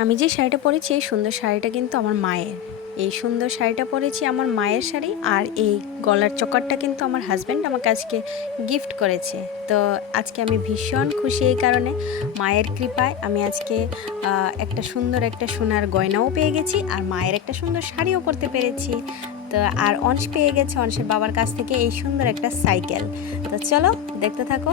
আমি যে শাড়িটা পরেছি, এই সুন্দর শাড়িটা কিন্তু আমার মায়ের। এই সুন্দর শাড়িটা পরেছি আমার মায়ের শাড়ি আর এই গলার চকারটা কিন্তু আমার হাজব্যান্ড আমাকে আজকে গিফট করেছে। তো আজকে আমি ভীষণ খুশি এই কারণে। মায়ের কৃপায় আমি আজকে একটা সুন্দর একটা সোনার গয়নাও পেয়ে গেছি আর মায়ের একটা সুন্দর শাড়িও পরতে পেরেছি। তো আর অংশ পেয়ে গেছে অংশের বাবার কাছ থেকে এই সুন্দর একটা সাইকেল তো চলো, দেখতে থাকো।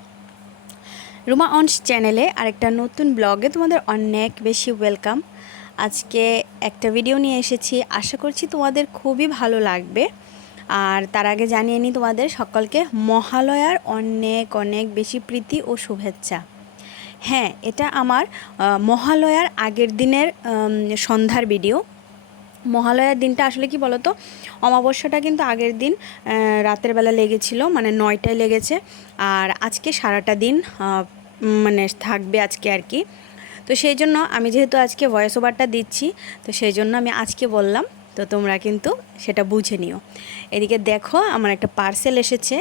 রুমা অনস চ্যানেলে আরেকটা নতুন ব্লগে তোমাদের অনেক বেশি ওয়েলকাম। আজকে একটা ভিডিও নিয়ে এসেছি। আশা করছি তোমাদের খুবই ভালো লাগবে। আর তার আগে জানিয়ে নিই তোমাদের সকলকে, মহালয়ার অনেক অনেক বেশি প্রীতি ও শুভেচ্ছা। হ্যাঁ এটা আমার মহালয়ার আগের দিনের সন্ধ্যার ভিডিও। মহালয়ার দিনটা আসলে কি বলতো? অমাবস্যাটা কিন্তু আগের দিন রাতের বেলা লেগেছিল মানে নয়টায় লেগেছে। আর আজকে সারাটা দিন মানে থাকবে আজকে আর কি। তো সেই জন্য আমি যেহেতু আজকে ভয়েস ওভারটা দিচ্ছি, তো সেই জন্য আমি আজকে বললাম, তো তোমরা কিন্তু সেটা বুঝে নিও। এদিকে দেখো আমার একটা পার্সেল এসেছে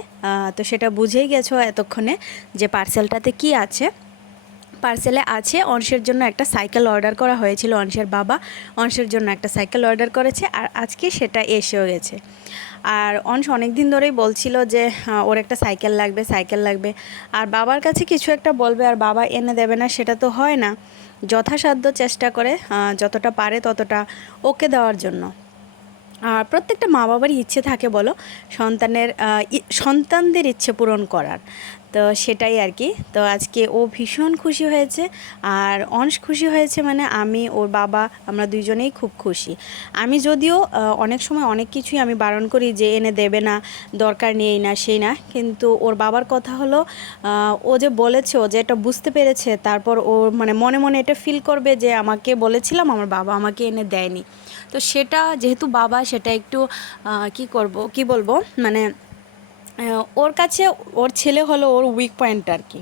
তো সেটা বুঝেই গেছো এতক্ষণে যে পার্সেলটাতে কি আছে। পার্সেলে আছে। অংশের জন্য একটা সাইকেল অর্ডার করা হয়েছিল অংশের বাবা। অংশের জন্য একটা সাইকেল অর্ডার করেছে আর আজকে সেটা এসেও গেছে। আর অংশ অনেক দিন ধরেই বলছিল যে ওর একটা সাইকেল লাগবে সাইকেল লাগবে। আর বাবার কাছে কিছু একটা বলবে আর বাবা এনে দেবে না, সেটা তো হয় না। যথাসাধ্য চেষ্টা করে যতটা পারে ততটা ওকে দেওয়ার জন্য। আর প্রত্যেকটা মা বাবারই ইচ্ছে থাকে বলো, সন্তানের সন্তানদের ইচ্ছে পূরণ করার। তো সেটাই আর কি। তো আজকে ও ভীষণ খুশি হয়েছে আর অংশ খুশি হয়েছে মানে আমি, ওর বাবা, আমরা দুইজনেই খুব খুশি। আমি যদিও অনেক সময় অনেক কিছুই আমি বারণ করি যে এনে দেবে না, দরকার নেই না, সেই না। কিন্তু ওর বাবার কথা হলো ও যে বলেছে, ও যে এটা বুঝতে পেরেছে, তারপর ও মানে মনে মনে এটা ফিল করবে যে আমাকে বলেছিলাম, আমার বাবা আমাকে এনে দেয়নি। তো সেটা যেহেতু বাবা, সেটা একটু কি করব, কি বলব? মানে ওর কাছে ওর ছেলে হলো ওর উইক পয়েন্ট আর কি।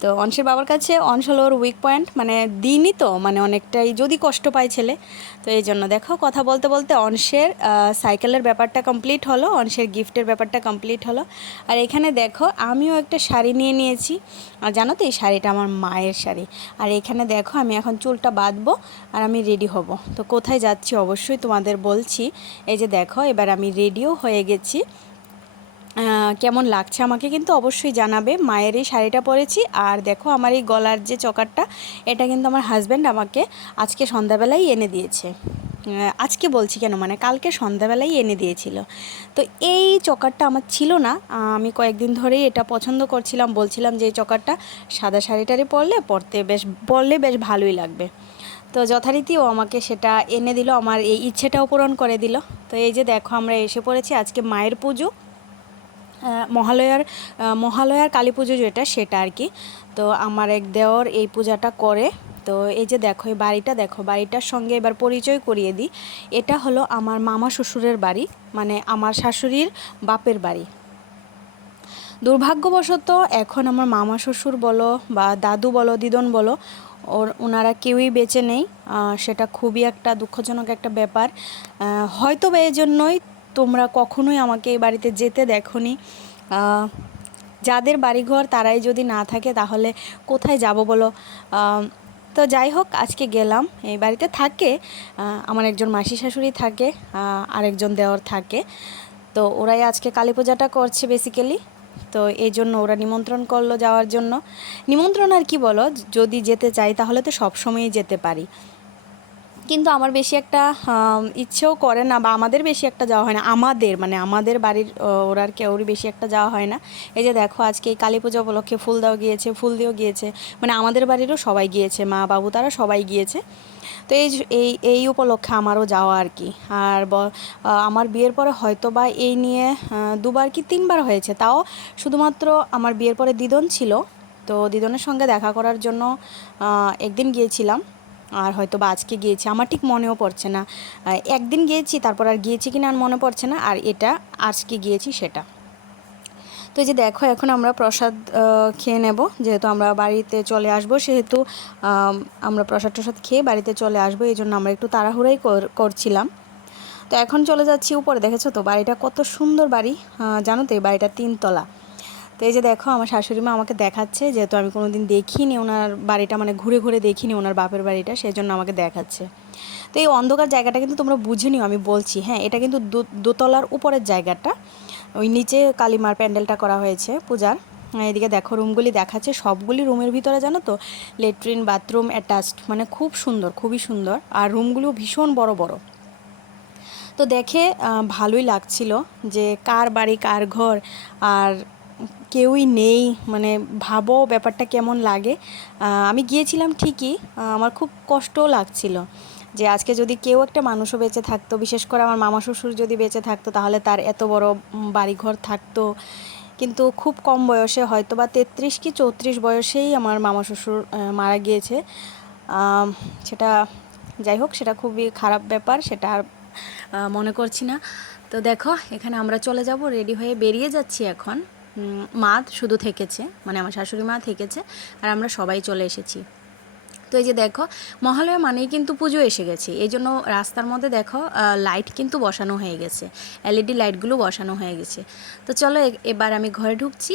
তো অংশের বাবার কাছে অংশ হলো ওর উইক পয়েন্ট মানে দিনই তো মানে অনেকটাই যদি কষ্ট পায় ছেলে। তো এই জন্য দেখো, কথা বলতে বলতে অংশের সাইকেলের ব্যাপারটা কমপ্লিট হলো, অংশের গিফটের ব্যাপারটা কমপ্লিট হলো। আর এখানে দেখো, আমিও একটা শাড়ি নিয়ে নিয়েছি। আর জানো তো, এই শাড়িটা আমার মায়ের শাড়ি। আর এখানে দেখো, আমি এখন চুলটা বাঁধবো আর আমি রেডি হব। তো কোথায় যাচ্ছি অবশ্যই তোমাদের বলছি। এই যে দেখো, এবার আমি রেডিও হয়ে গেছি। কেমন লাগছে আমাকে কিন্তু অবশ্যই জানাবে। মায়ের এই শাড়িটা পরেছি। আর দেখো, আমার এই গলার যে চকারটা, এটা কিন্তু আমার হাজব্যান্ড আমাকে আজকে সন্ধ্যাবেলাই এনে দিয়েছে। আজকে বলছি কেন? মানে কালকে সন্ধ্যাবেলাই এনে দিয়েছিল। তো এই চকারটা আমার ছিল না। আমি কয়েকদিন ধরেই এটা পছন্দ করছিলাম। বলছিলাম যে, এই চকারটা সাদা শাড়িটারি পরলে পরতে বেশ, পরলে বেশ ভালোই লাগবে। তো যথারীতি ও আমাকে সেটা এনে দিল। আমার এই ইচ্ছেটাও পূরণ করে দিল। তো এই যে দেখো, আমরা এসে পড়েছি আজকে মায়ের পুজো। মহালয়ার মহালয়ার কালী পুজো যেটা, সেটা আর কি। তো আমার এক দেওর এই পূজাটা করে। তো এই যে দেখো, এই বাড়িটা দেখো, বাড়িটার সঙ্গে এবার পরিচয় করিয়ে দিই। এটা হলো আমার মামা শ্বশুরের বাড়ি মানে আমার শাশুড়ির বাপের বাড়ি। দুর্ভাগ্যবশত এখন আমার মামা শ্বশুর বলো বা দাদু বলো, দিদন বলো, ওর ওনারা কেউই বেঁচে নেই। সেটা খুবই একটা দুঃখজনক একটা ব্যাপার। হয়তো বা এই জন্যই তোমরা কখনোই আমাকে এই বাড়িতে যেতে দেখোনি। আহ, যাদের বাড়িঘর তারাই যদি না থাকে তাহলে কোথায় যাব বলো? তো যাই হোক আজকে গেলাম। এই বাড়িতে থাকে। আমার একজন মাসি শাশুড়ি থাকে আরেকজন দেওর থাকে। তো ওরাই আজকে কালী পূজাটা করছে বেসিক্যালি তো এই জন্য ওরা নিমন্ত্রণ করল যাওয়ার জন্য। নিমন্ত্রণ আর কি বলো? যদি যেতে চাই তাহলে তো সবসময়ই যেতে পারি। কিন্তু আমার বেশি একটা ইচ্ছেও করে না বা আমাদের বেশি একটা যাওয়া হয় না। আমাদের মানে আমাদের বাড়ির ওরার কেউরই বেশি একটা যাওয়া হয় না। এই যে দেখো, আজকে এই কালী পুজো উপলক্ষে ফুল দেওয়া গিয়েছে, ফুল দিয়েও গিয়েছে। মানে আমাদের বাড়িরও সবাই গিয়েছে, মা বাবু তারা সবাই গিয়েছে। তো এই এই এই উপলক্ষে আমারও যাওয়া আর কি। আর আমার বিয়ের পরে হয়তো বা এই নিয়ে দুবার কি তিনবার হয়েছে, তাও শুধুমাত্র আমার বিয়ের পরে দিদন ছিল। তো দিদনের সঙ্গে দেখা করার জন্য একদিন গিয়েছিলাম। আর হয়তো বা আজকে গিয়েছি, আমার ঠিক মনেও পড়ছে না। একদিন গিয়েছি, তারপর আর গিয়েছি কিনা আর মনে পড়ছে না, আর এটা আজকে গিয়েছি সেটা। তো এই যে দেখো, এখন আমরা প্রসাদ খেয়ে নেব, যেহেতু আমরা বাড়িতে চলে আসব, সেহেতু আমরা প্রসাদ টসাদ খেয়ে বাড়িতে চলে আসব, এই জন্য আমরা একটু তাড়াহুড়াই কর- করছিলাম। তো এখন চলে যাচ্ছি উপরে, দেখেছ তো? বাড়িটা কত সুন্দর বাড়ি জানো তো, এই বাড়িটা তিনতলা। তো এই যে দেখো, আমার শাশুড়ি মা আমাকে দেখাচ্ছে, যেহেতু আমি কোনো দিন দেখিনি ওনার বাড়িটা মানে ঘুরে ঘুরে দেখিনি ওনার বাপের বাড়িটা সেই জন্য আমাকে দেখাচ্ছে। তো এই অন্ধকার জায়গাটা কিন্তু তোমরা বুঝে নিও, আমি বলছি হ্যাঁ এটা কিন্তু দোতলার উপরের জায়গাটা। ওই নিচে কালীমার প্যান্ডেলটা করা হয়েছে পূজার। এদিকে দেখো, রুমগুলি দেখাচ্ছে, সবগুলি রুমের ভিতরে জানো তো, লেট্রিন, বাথরুম, অ্যাটাচড মানে খুব সুন্দর, খুবই সুন্দর, আর রুমগুলো ভীষণ বড় বড়। তো দেখে ভালোই লাগছিল যে কার বাড়ি, কার ঘর, আর কেউই নেই মানে ভাবো ব্যাপারটা কেমন লাগে। আমি গিয়েছিলাম ঠিকই আমার খুব কষ্টও লাগছিল যে আজকে যদি কেউ একটা মানুষও বেঁচে থাকতো, বিশেষ করে আমার মামা শ্বশুর যদি বেঁচে থাকতো, তাহলে তার এত বড় বাড়িঘর থাকতো। কিন্তু খুব কম বয়সে হয়তো বা তেত্রিশ কি চৌত্রিশ বয়সেই আমার মামা শ্বশুর মারা গিয়েছে। সেটা যাই হোক, সেটা খুবই খারাপ ব্যাপার, সেটা আর মনে করছি না। তো দেখো, এখানে আমরা চলে যাব, রেডি হয়ে বেরিয়ে যাচ্ছি এখন। মা শুধু থেকেছে মানে আমার শাশুড়ি মা থেকেছে, আর আমরা সবাই চলে এসেছি। তো এই যে দেখো, মহালয়া মানেই কিন্তু পুজো এসে গেছে। এই জন্য রাস্তার মধ্যে দেখো লাইট কিন্তু বসানো হয়ে গেছে। এলইডি লাইটগুলো বসানো হয়ে গেছে। তো চলো এবার আমি ঘরে ঢুকছি।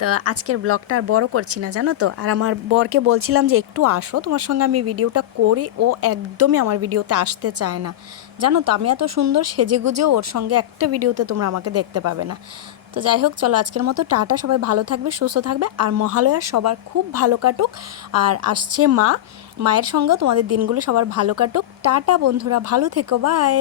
তো আজকের ব্লগটা আর বড় করছি না, জানো তো? আর আমার বরকে বলছিলাম যে, একটু আসো, তোমার সঙ্গে আমি ভিডিওটা করি, ও একদমই আমার ভিডিওতে আসতে চায় না। জানো তো, আমি এত সুন্দর সেজে গুজেও ওর সঙ্গে একটা ভিডিওতে তোমরা আমাকে দেখতে পাবে না। তো যাই হোক, চলো আজকের মতো, টাটা, সবাই ভালো থাকবে, সুস্থ থাকবে, আর মহালয়ার সবার খুব ভালো কাটুক। আর আসছে মা, মায়ের সঙ্গেও তোমাদের দিনগুলো সবার ভালো কাটুক। টাটা, বন্ধুরা, ভালো থেকো, বাই!